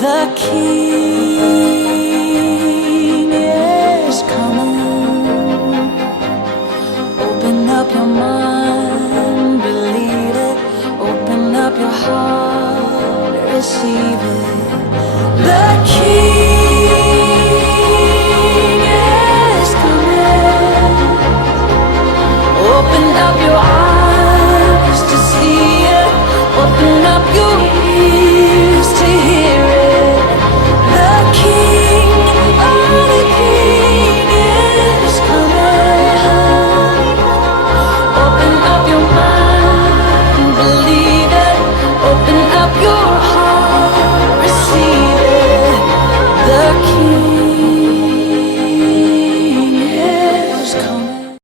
The King is coming. Open up your mind, believe it. Open up your heart, receive it. The King is coming. Open up your eyes to see it. Open up your ears to hear it. The King, oh, the King is coming. Open up your mind, believe it. Open up your heart, receive it. The King.